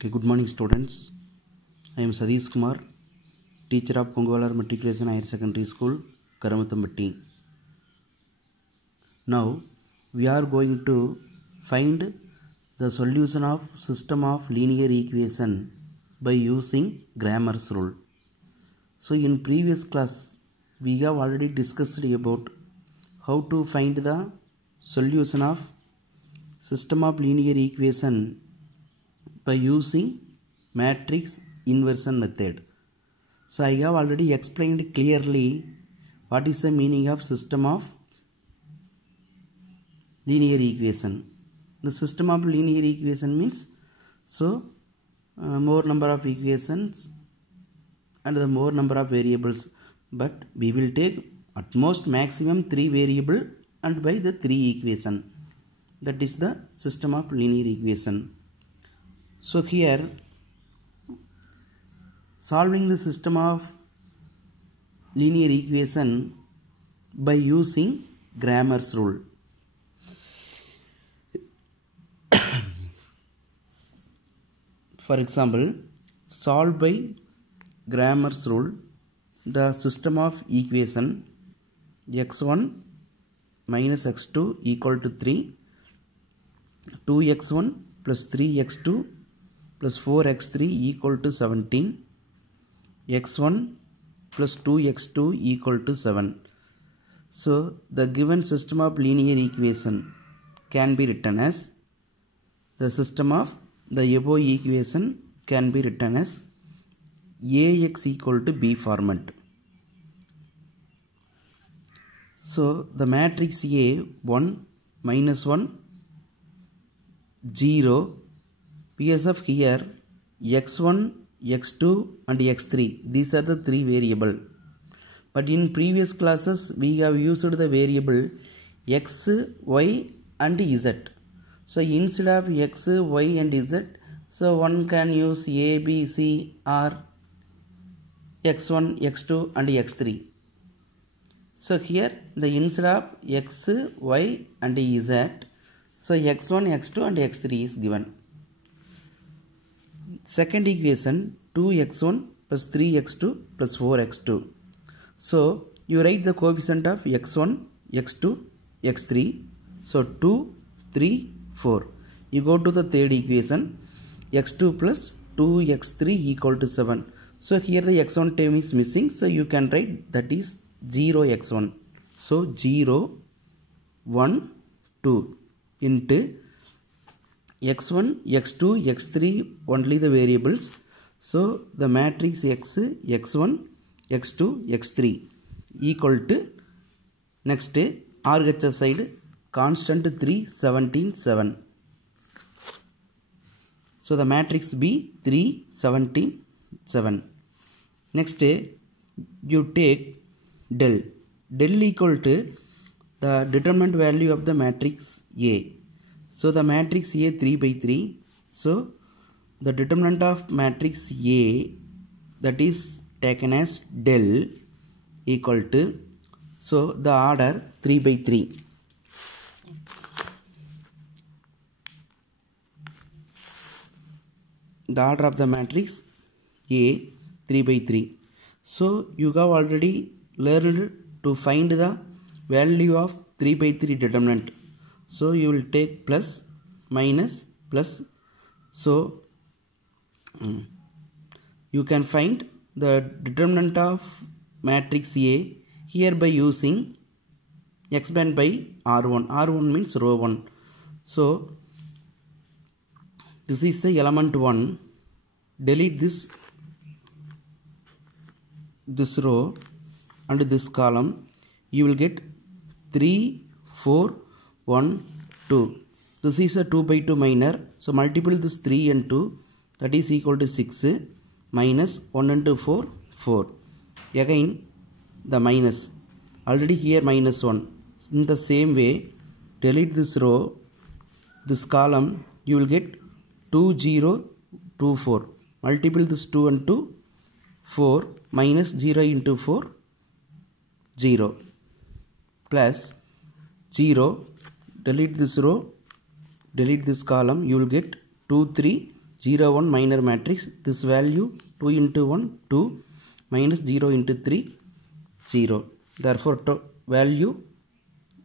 Okay, good morning students. I am Sadish Kumar, teacher of Pongovalar Matriculation Higher Secondary School, Karamatambatti. Now we are going to find the solution of system of linear equation by using Cramer's rule. So in previous class we have already discussed about how to find the solution of system of linear equation by using matrix inversion method. So I have already explained clearly what is the meaning of system of linear equation. The system of linear equation means more number of equations and the more number of variables, but we will take at most maximum 3 variable and by the 3 equation. That is the system of linear equation. So here solving the system of linear equation by using Cramer's rule. For example, solve by Cramer's rule the system of equation x1 minus x2 equal to 3, 2x1 plus 3x2 plus 4x3 equal to 17, x1 plus 2x2 equal to 7. So the given system of linear equation can be written as the system of the above equation can be written as Ax equal to B format. So the matrix A 1 minus 1 0 because of here x1, x2 and x3, these are the 3 variable. But in previous classes we have used the variable x, y and z. So instead of x, y and z, so one can use a, b, c or x1, x2 and x3. So here the instead of x, y and z, so x1, x2 and x3 is given. Second equation 2x1 plus 3x2 plus 4x2. So you write the coefficient of x1, x2, x3. So 2, 3, 4. You go to the third equation x2 plus 2x3 equal to 7. So here the x1 term is missing. So you can write that is 0x1. So 0, 1, 2 into x1, x2, x3 only the variables. So the matrix x, x1, x2, x3 equal to next RHS side constant 3, 17, 7. So the matrix B 3, 17, 7. Next you take del. Del equal to the determinant value of the matrix A. So the matrix A 3 by 3. So the determinant of matrix A, that is taken as del, equal to, so the order 3 by 3. The order of the matrix A 3 by 3. So you have already learned to find the value of 3 by 3 determinant. So you will take plus, minus, plus. So you can find the determinant of matrix A here by using expand by R1. R1 means row 1. So this is the element 1. Delete this row and this column. You will get 3, 4, 1, 2. This is a 2 by 2 minor. So multiple this 3 and 2, that is equal to 6, minus 1 and 2, 4, 4. Again the minus. Already here minus 1. In the same way, delete this row, this column, you will get 2, 0, 2, 4. Multiple this 2 and 2, 4, minus 0 into 4, 0. Plus 0, delete this row, delete this column, you will get 2, 3, 0 1 minor matrix. This value 2 into 1 2 minus 0 into 3 0. Therefore value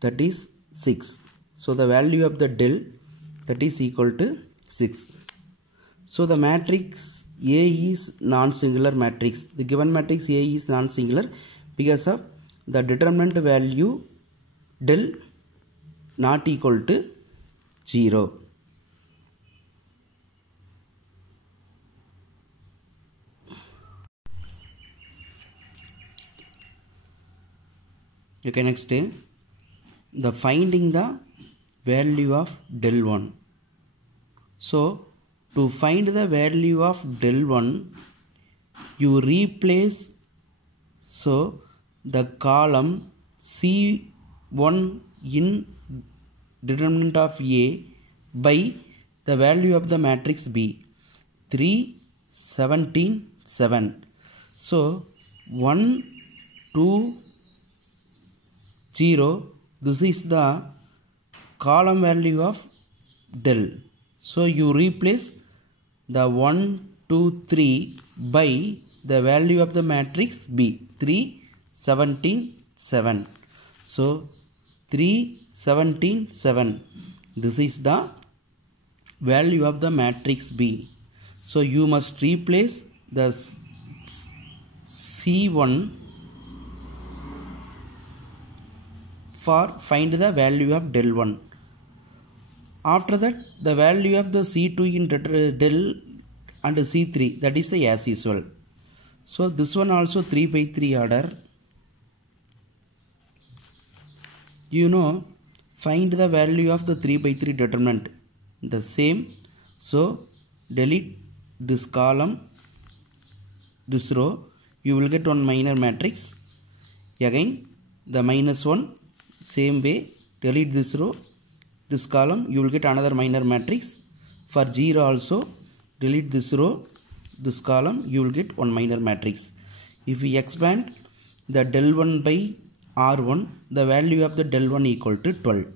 that is 6. So the value of the del that is equal to 6. So the matrix A is non-singular matrix. The given matrix A is non-singular because of the determinant value del not equal to 0. Okay, next the finding the value of del 1. So to find the value of del 1, you replace the column C1 in determinant of A by the value of the matrix B. 3 17 7. So 1 2 0, this is the column value of del. So you replace the 1 2 3 by the value of the matrix B. 3 17 7. So 3 17 7, this is the value of the matrix B. So you must replace the C1 for find the value of del 1. After that, the value of the C2 in del and C3, that is the as usual. So this one also 3 by 3 order. You know, find the value of the 3 by 3 determinant. The same. So delete this column, this row. You will get one minor matrix. Again, the minus 1. Same way, delete this row, this column, you will get another minor matrix. For 0 also, delete this row, this column, you will get one minor matrix. If we expand the del 1 by R1, the value of the del 1 equal to 12.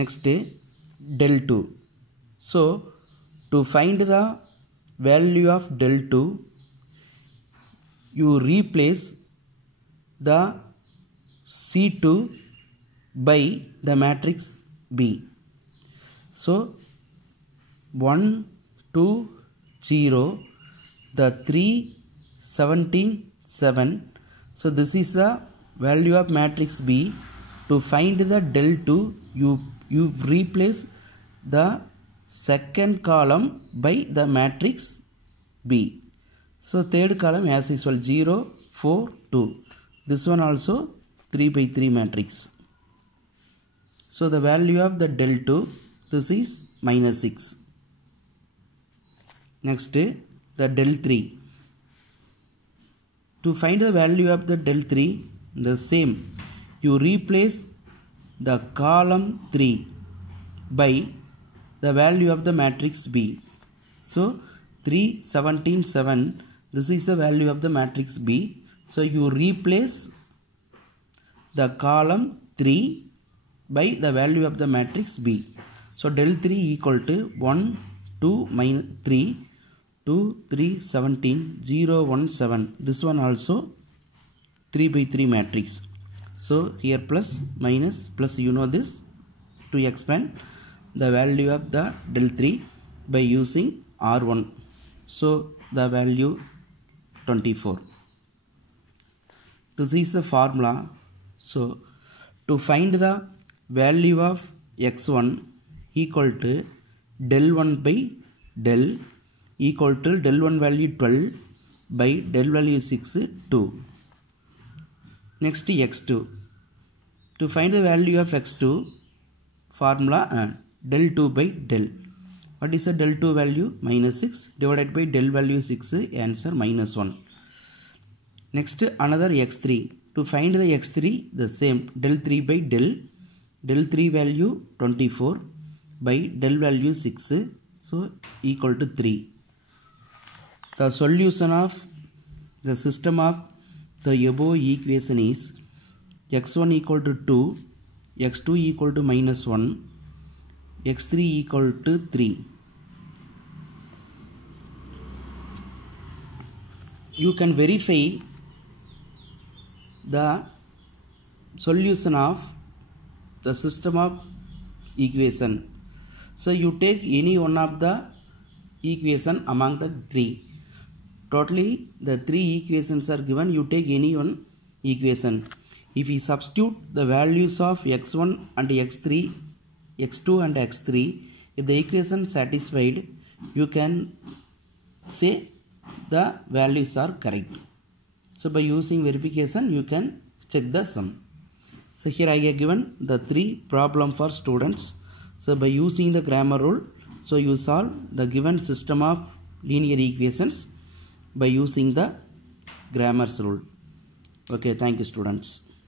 Next, del 2. So to find the value of del 2, you replace the C2 by the matrix B. So 1 2 0, the 3 17 7. So this is the value of matrix B. To find the del 2, you replace the second column by the matrix B. So third column as usual 0 4 2. This one also 3 by 3 matrix. So the value of the del 2, this is minus 6. Next, the del 3. To find the value of the del 3, the same. You replace the column 3 by the value of the matrix B. So 3 17 7, this is the value of the matrix B. So you replace the column 3 by the value of the matrix B. So del 3 equal to 1 2 minus 3 2 3 17 0 1 7. This one also 3 by 3 matrix. So here plus minus plus, you know this, to expand the value of the del 3 by using R1. So the value 24. This is the formula. So to find the value of x1 equal to del 1 by del equal to del 1 value 12 by del value 6 2. Next x2. To find the value of x2, formula del 2 by del. What is the del 2 value? Minus 6 divided by del value 6, answer minus 1. Next another x3. To find the x3, the same, del 3 by del. Del 3 value 24 by del value 6, so equal to 3. The solution of the system of the above equation is x1 equal to 2, x2 equal to minus 1, x3 equal to 3. You can verify the solution of the system of equation. So you take any one of the equation among the three. Totally the three equations are given. You take any one equation. If you substitute the values of x1 and x3, x2 and x3, if the equation satisfied, you can say the values are correct. So by using verification, you can check the sum. So here I have given the three problem for students. So by using the grammar rule, so you solve the given system of linear equations by using the grammar's rule. Okay, thank you students.